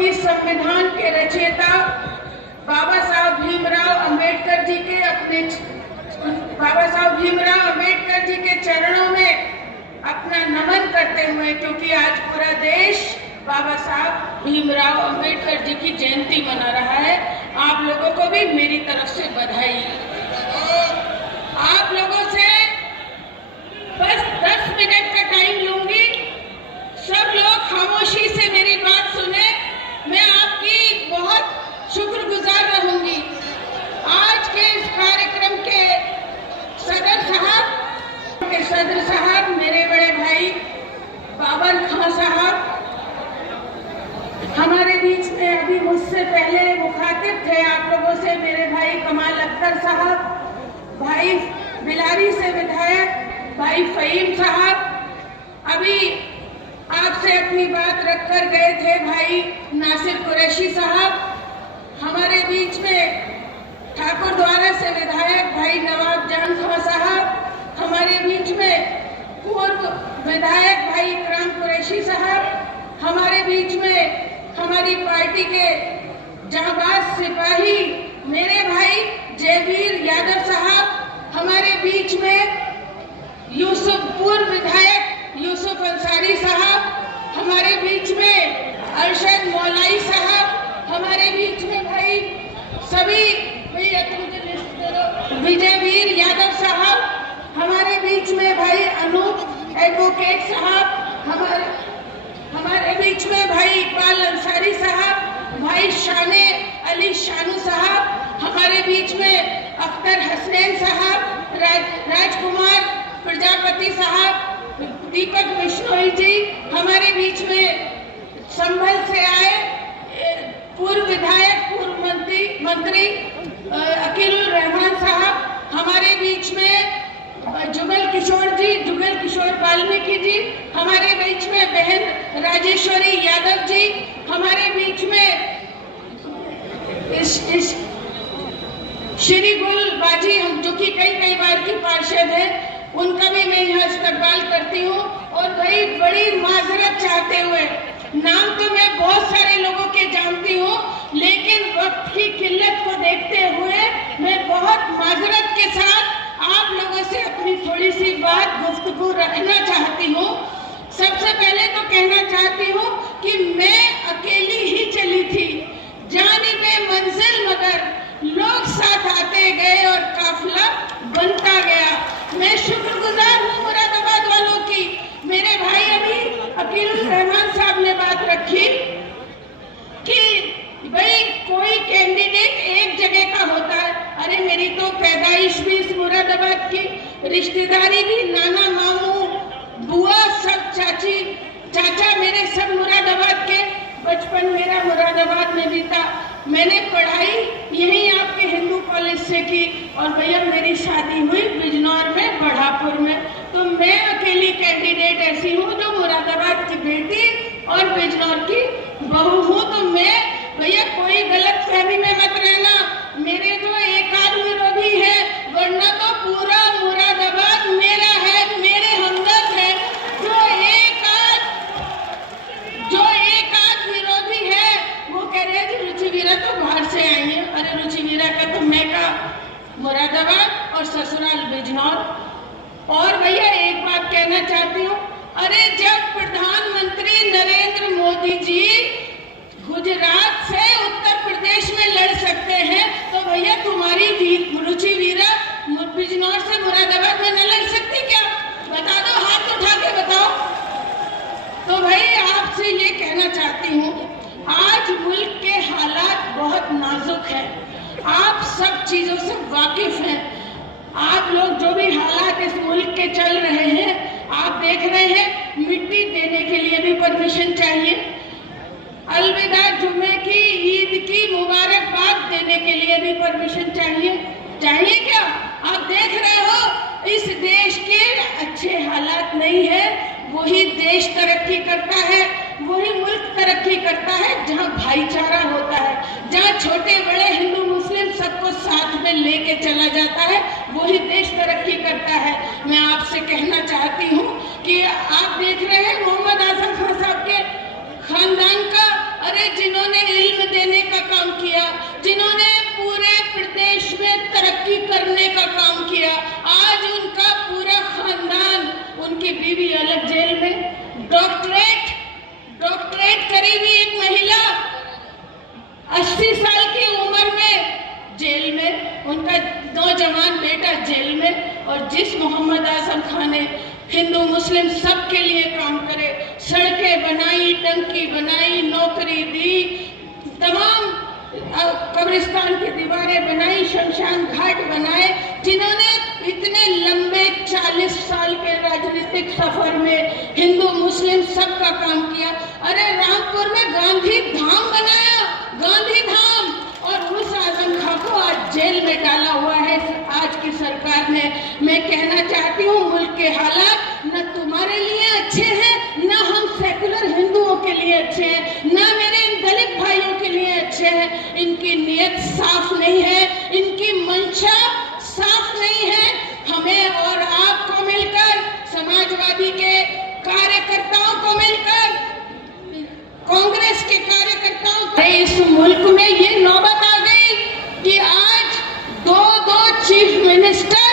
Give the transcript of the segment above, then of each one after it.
की संविधान के रचयिता बाबा साहब भीमराव अंबेडकर जी के चरणों में अपना नमन करते हुए, क्योंकि आज पूरा देश बाबा साहब भीमराव अंबेडकर जी की जयंती मना रहा है, आप लोगों को भी मेरी तरफ से बधाई। आप लोगों से बस 10 मिनट का टाइम लूंगी। सब लोग खामोशी से मेरी बात सुने। मैं आपकी बहुत शुक्रगुजार रहूंगी। आज के इस कार्यक्रम के सदर साहब मेरे बड़े भाई बाबर खां साहब हमारे बीच में अभी मुझसे पहले मुखातिब थे आप लोगों से, मेरे भाई कमाल अख्तर साहब, भाई बिलारी से विधायक भाई फहीम साहब अभी आपसे अपनी बात रखकर गए थे, भाई नासिर कुरैशी साहब हमारे बीच में, ठाकुर द्वारा से विधायक भाई नवाब जान खां साहब हमारे बीच में, पूर्व विधायक भाई इकराम कुरैशी साहब हमारे बीच में, हमारी पार्टी के जांबाज सिपाही मेरे भाई जयवीर यादव साहब हमारे बीच में, पूर्व विधायक यूसुफ अंसारी साहब हमारे बीच में, अरशद मौलाई साहब हमारे बीच में, भाई सभी विजयवीर यादव साहब हमारे बीच में, भाई अनूप एडवोकेट साहब हमारे बीच में, भाई इकबाल अंसारी साहब, भाई शाने अली शानू साहब हमारे बीच में, अख्तर हसनैन साहब, राजकुमार प्रजापति साहब, दीपक बिश्नोई जी हमारे बीच में, संभल से आए पूर्व विधायक पूर्व मंत्री अकीलुर रहमान साहब हमारे बीच में, जुगल किशोर वाल्मीकि जी हमारे बीच में, बहन राजेश्वरी यादव जी हमारे बीच में, श्री गुल बाजी हम जो कि कई बार की पार्षद है, उनका भी मैं यहाँ इस्तकबाल करती हूँ। और भाई बड़ी माजरत चाहते हुए, नाम तो मैं बहुत सारे लोगों के जानती हूँ, लेकिन वक्त की किल्लत को देखते हुए मैं बहुत माजरत के साथ आप लोगों से अपनी थोड़ी सी बात गुफ्तगू रखना चाहती हूँ। सबसे पहले तो कहना चाहती हूँ कि मैं अकेली ही चली थी, जानिबे मंजिल मगर लोग साथ आते गए और काफिला बनता गया। मैं शुक्रगुजार हूँ मुरादाबाद वालों की। मेरे भाई अभी अकीलुर रहमान साहब ने बात रखी कि भाई कोई कैंडिडेट एक जगह का होता है। अरे मेरी तो पैदाइश भी इस मुरादाबाद की, रिश्तेदारी भी, नाना मामू बुआ सब चाचा मेरे सब मुरादाबाद के, बचपन मेरा मुरादाबाद में बीता। मैंने पढ़ाई यहीं आपके हिंदू कॉलेज से की और भैया मेरी शादी हुई बिजनौर में बढ़ापुर में। तो मैं अकेली कैंडिडेट ऐसी हूँ जो मुरादाबाद की बेटी और बिजनौर की बहू हूँ। तो मैं भैया कोई गलत फहमी में मत रहना, मेरे जो एक आध विरोधी है, वरना तो पूरा मुरादाबाद मेरा है, मेरे हमदर्द है। जो एक आध विरोधी है वो कह रहे हैं रुचि वीरा तो बाहर से आई है। अरे रुचि वीरा का तो मैं का मुरादाबाद और ससुराल बिजनौर। और भैया एक बात कहना चाहती हूँ, अरे जब प्रधानमंत्री नरेंद्र मोदी जी गुजरात से उत्तर प्रदेश में लड़ सकते हैं, तो भैया तुम्हारी रुचि वीरा बिजनौर से मुरादाबाद में न लड़ सकती क्या? बता दो, हाथ उठा के बताओ। तो भाई आपसे ये कहना चाहती हूँ, आज मुल्क के हालात बहुत नाजुक है, आप सब चीजों से वाकिफ हैं। आप लोग जो भी हालात इस मुल्क के चल रहे हैं, आप देख रहे हैं, मिट्टी देने के लिए भी परमिशन चाहिए, अलविदा जुम्मे की ईद की मुबारकबाद देने के लिए भी परमिशन चाहिए क्या? आप देख रहे हो इस देश के अच्छे हालात नहीं है। वही देश तरक्की करता है, वही मुल्क तरक्की करता है जहाँ भाईचारा होता है, जहाँ छोटे बड़े हिंदू मुस्लिम सबको साथ में लेके चला जाता है, वही देश तरक्की करता है। मैं आपसे कहना चाहती हूँ कि आप देख रहे हैं मोहम्मद आजम खान साहब के खानदान का, अरे जिन्होंने हिंदू मुस्लिम सबके लिए काम करे। सड़कें बनाई, टंकी बनाई, नौकरी दी, तमाम कब्रिस्तान की दीवारें बनाई, शमशान घाट बनाए, जिन्होंने इतने लंबे 40 साल के राजनीतिक सफर में हिंदू मुस्लिम सबका काम किया। अरे रामपुर में गांधी धाम बनाया, गांधी धाम, और उस आजम खां को आज जेल में डाला हुआ है आज की सरकार ने। मैं कहना चाहती हूँ, मुल्क के हालात न तुम्हारे लिए अच्छे हैं, न हम सेकुलर हिंदुओं के लिए अच्छे हैं, न मेरे इन दलित भाइयों के लिए अच्छे हैं। इनकी नीयत साफ नहीं है, इनकी मंशा साफ नहीं है। हमें और आपको मिलकर, समाजवादी के कार्यकर्ताओं को मिलकर, कांग्रेस के कार्यकर्ताओं को, इस मुल्क में ये नौबत आ गई कि आज दो चीफ मिनिस्टर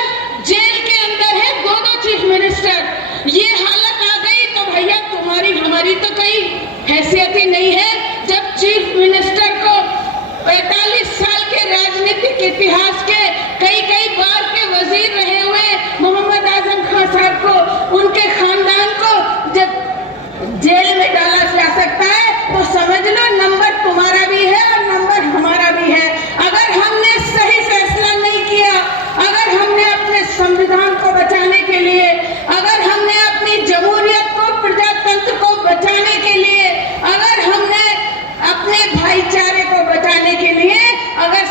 जेल के अंदर है, दो चीफ मिनिस्टर। ये हालत आ गई तो भैया तुम्हारी हमारी तो कोई हैसियत ही नहीं है। जब चीफ मिनिस्टर को 45 साल के राजनीतिक इतिहास के कई बार के वजीर रहे हुए मोहम्मद आजम खां साहब को, उनके खानदान को जब जेल में डाला जा सकता है तो समझ लो नंबर तुम्हारा भी है और नंबर हमारा भी है। अगर हमने सही फैसला नहीं किया, अगर हमने अपने संविधान को बचाने के लिए, अगर हमने अपनी जमहूरियत को, प्रजातंत्र को बचाने के लिए, अगर हमने अपने भाईचारे को बचाने के लिए अगर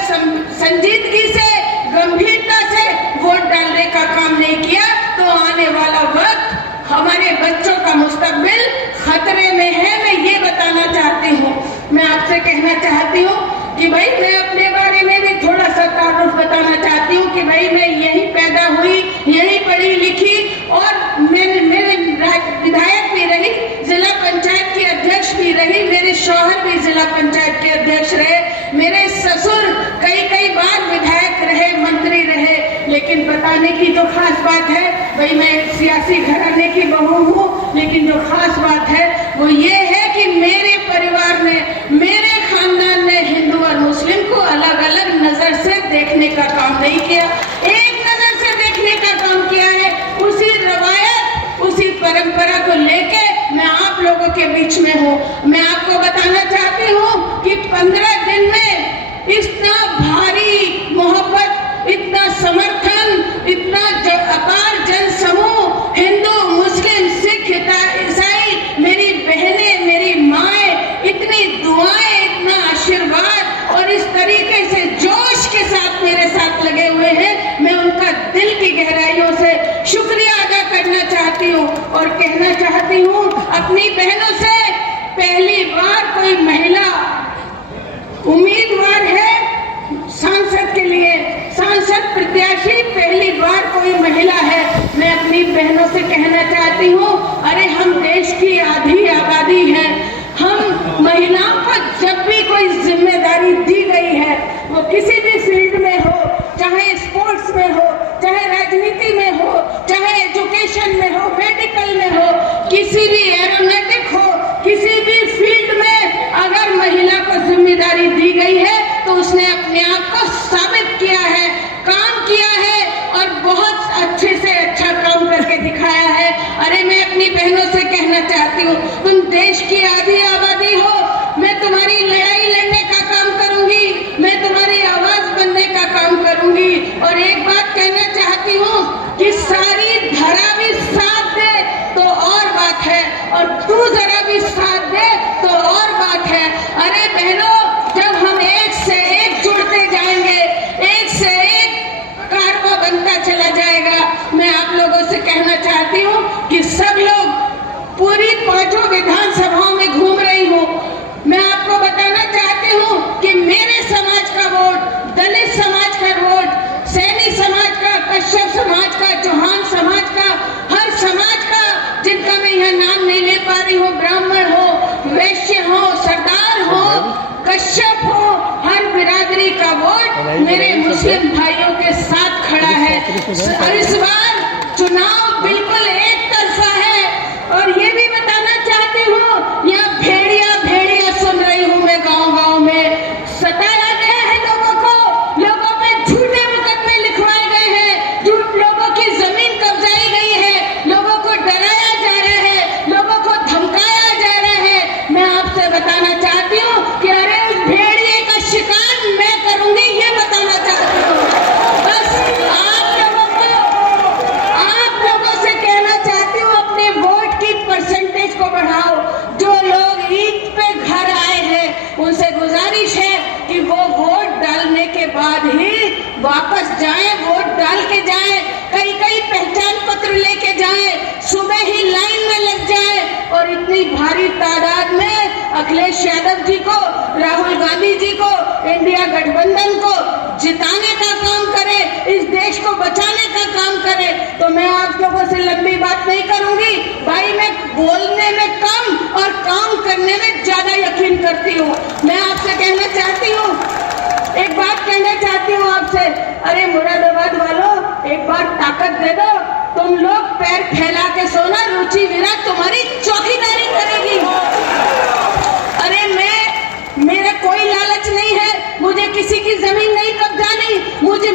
संजीदगी से, गंभीरता से वोट डालने का काम नहीं किया तो आने वाला वक्त हमारे बच्चों का मुस्तकबिल खतरे में है। मैं ये बताना चाहती हूँ, मैं आपसे कहना चाहती हूँ कि भाई मैं अपने बारे में भी थोड़ा सा तारुफ बताना चाहती हूँ कि भाई मैं यहीं पैदा हुई, यहीं पढ़ी लिखी और मेरे विधायक भी रही, जिला पंचायत की अध्यक्ष भी रही, मेरे शौहर भी जिला पंचायत के अध्यक्ष रहे, मेरे ससुर कई बार विधायक रहे, मंत्री रहे। लेकिन बताने की जो खास बात है, भाई मैं सियासी घराने की बहू हूँ, लेकिन जो खास बात है वो ये है कि मेरे परिवार ने, मेरे खानदान ने हिंदू और मुस्लिम को अलग अलग नजर से देखने का काम नहीं किया, एक नजर से देखने का काम किया है। उसी रवायत, उसी परंपरा को लेके मैं आप लोगों के बीच में हूँ। मैं आपको बताना चाहती हूँ कि 15 दिन में इतना भारी मोहब्बत, इतना समर्थन, इतना अपार जन समूह, हिंदू मुस्लिम सिख ईसाई, मेरी बहनें, मेरी माएं, इतनी दुआएं, इतना आशीर्वाद और इस तरीके से जोश के साथ मेरे साथ लगे हुए हैं। मैं उनका दिल की गहराइयों से शुक्रिया अदा करना चाहती हूँ और कहना चाहती हूँ अपनी बहनों से, पहली बार कोई महिला उम्मीदवार है सांसद के लिए, सांसद प्रत्याशी पहली बार कोई महिला है। मैं अपनी बहनों से कहना चाहती हूँ, अरे हम देश की आधी आबादी हैं, हम महिलाओं को जब भी कोई जिम्मेदारी दी गई है, वो किसी भी फील्ड में हो, चाहे स्पोर्ट्स में हो, चाहे राजनीति में हो, चाहे एजुकेशन में हो, मेडिकल में हो, किसी भी एरोनॉटिक हो, किसी भी फील्ड में अगर महिला को जिम्मेदारी दी गई है तो उसने अपने आप को साबित किया है, काम किया है और बहुत अच्छे से अच्छा काम करके दिखाया है। अरे मैं अपनी बहनों से कहना चाहती हूँ, तुम देश की आधी आबादी हो, मैं तुम्हारी लड़ाई लड़ने का काम करूंगी, मैं तुम्हारी आवाज बनने का काम करूंगी। और एक बात कहना चाहती हूँ कि सारी धरा भी साथ दे तो और बात है, और तू जरा भी साथ दे तो और बात है। अरे बहनों, जब हम एक से एक जुड़ते जाएंगे, एक से एक कारवा बनता चला जाएगा। मैं आप लोगों से कहना चाहती हूँ कि सब लोग पूरी 5 विधानसभाओं में घूम रही हूँ, मैं आपको बताना चाहती हूँ कि मेरे समाज का वोट, दलित समाज का वोट, सैनी समाज का, कश्यप समाज का, चौहान समाज का, हर समाज का जिनका मैं यहाँ नाम नहीं ले पा रही हूँ, ब्राह्मण हो, वैश्य हो, सरदार हो, कश्यप हो, हर बिरादरी का वोट मेरे मुस्लिम भाइयों के साथ खड़ा है। इस बार चुनाव बिल्कुल एक तरफा है। और ये भी बताना चाहती हूँ, यहाँ भेड़िया सुन रही हूँ मैं, गांव में सताया गया है लोगों को, लोगों पे झूठे मुकदमे लिखवाए गए हैं, लोगों की जमीन कब्जाई गई है, लोगों को डराया अखिलेश यादव जी को, राहुल गांधी जी को, इंडिया गठबंधन को जिताने का काम करे, इस देश को बचाने का काम करे। तो मैं आप लोगों से लंबी बात नहीं करूंगी भाई, मैं बोलने में कम और काम करने में ज्यादा यकीन करती हूँ। मैं आपसे कहना चाहती हूँ, एक बात कहना चाहती हूँ आपसे, अरे मुरादाबाद वालों, एक बार ताकत दे दो, तुम लोग पैर फैला के सोना, रुचि विराट तुम्हारी चौकीदारी करेगी। अरे मेरा कोई लालच नहीं है, मुझे किसी की जमीन नहीं कब्जानी,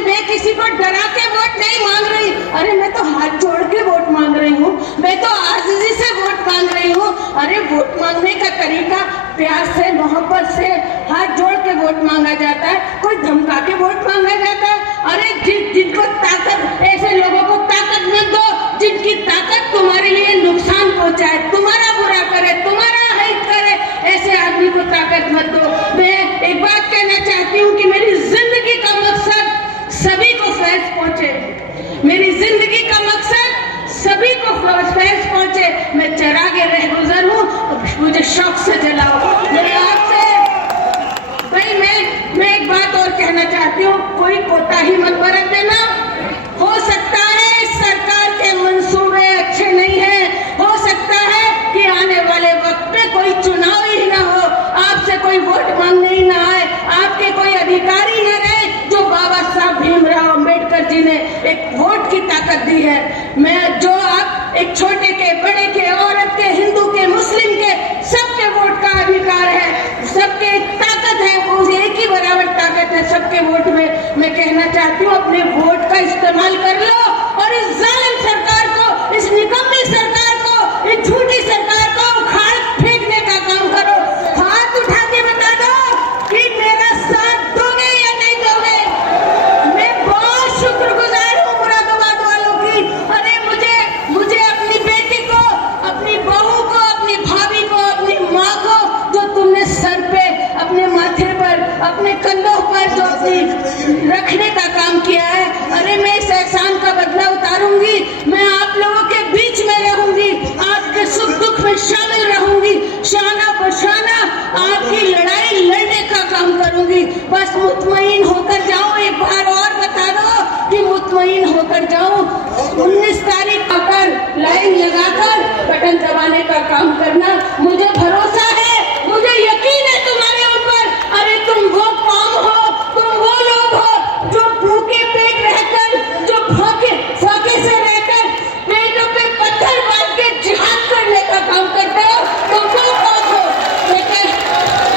मैं किसी को डरा के वोट नहीं मांग रही। अरे मैं तो हाथ जोड़ के वोट मांग रही हूँ, मैं तो आजिज़ी से वोट मांग रही हूँ। अरे वोट मांगने का तरीका प्यार से, मोहब्बत से, हाथ जोड़ के वोट मांगा जाता है, कोई धमका के वोट मांगा जाता है। अरे जिनको ताकत, ऐसे लोगों को ताकत मत दो जिनकी ताकत तुम्हारे लिए नुकसान पहुंचाए, तुम्हारा बुरा करे, तुम्हारा हित करे, ऐसे आदमी को ताकत मत दो। मैं एक बात कहना चाहती हूँ कि मेरी जिंदगी का मकसद सभी को फैज़ पहुंचे, मेरी जिंदगी का मकसद सभी को फैज़ पहुंचे। मैं चरागे रह गुजर हूँ, मुझे शौक से जलाओ। मेरे आपसे भाई मैं एक बात और कहना चाहती हूँ, कोई कोताही मत बरत देना। हो सकता है इस सरकार के मंसूबे अच्छे नहीं है, हो सकता है कि आने वाले वक्त में कोई चुनाव ही ना हो, आपसे कोई वोट मांगने ही ना आए, आपके कोई अधिकारी न रहे जो बाबा साहब भीमराव अंबेडकर जी ने एक वोट की ताकत दी है। मैं जो आप एक छोटे के, बड़े के, औरत के, हिंदू के, मुस्लिम के, सबके वोट का अधिकार है, सबके ताकत है, वो एक ही बराबर ताकत है सबके वोट में। मैं कहना चाहती हूँ अपने वोट का इस्तेमाल कर लो और इस जालिम सरकार को, इस निकम्मी सरकार को, इस झूठी सरकार को उखाड़ फेंकने का काम करो। हाथ उठा के बता दो कि मेरा साथ दोगे या नहीं दोगे। मैं बहुत शुक्रगुजार हूँ मुरादाबाद वालों की। अरे मुझे अपनी बेटी को, अपनी बहू को, अपनी भाभी को, अपनी माँ को, जो तुमने सर पे, अपने माथे पर, अपने कंधों पर जो अपनी रखने का काम किया है, अरे मैं इस एहसान का बदला उतारूंगी। मैं आप लोगों के बीच में रहूंगी, आपके सुख दुख में शामिल रहूंगी, शाना बशाना आपकी लड़ाई लड़ने का काम करूंगी। बस मुतमईन होकर जाओ, एक बार और बता दो कि मुतमईन होकर जाओ। 19 तारीख आकर लाइन लगाकर बटन दबाने का काम करना। मुझे भरोसा है, मुझे यकीन है तुम्हारे ऊपर। अरे तुम वो कौम हो, तुम वो लोग हो जो भूखे पेट रहकर, जो फाके से रहकर पेटों पे पत्थर बांध के जिहाद करने का काम करते हो, तुम वो कौम हो।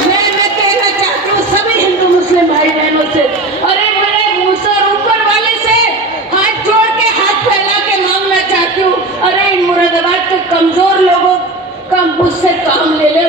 मैं कहना चाहती हूँ सभी हिंदू मुस्लिम भाई बहनों से, अरे मेरे मुंह से ऊपर वाले से हाथ जोड़ के, हाथ फैला के मांगना चाहती हूँ, अरे इन मुरादाबाद के कमजोर लोगों का मुझसे काम ले ले।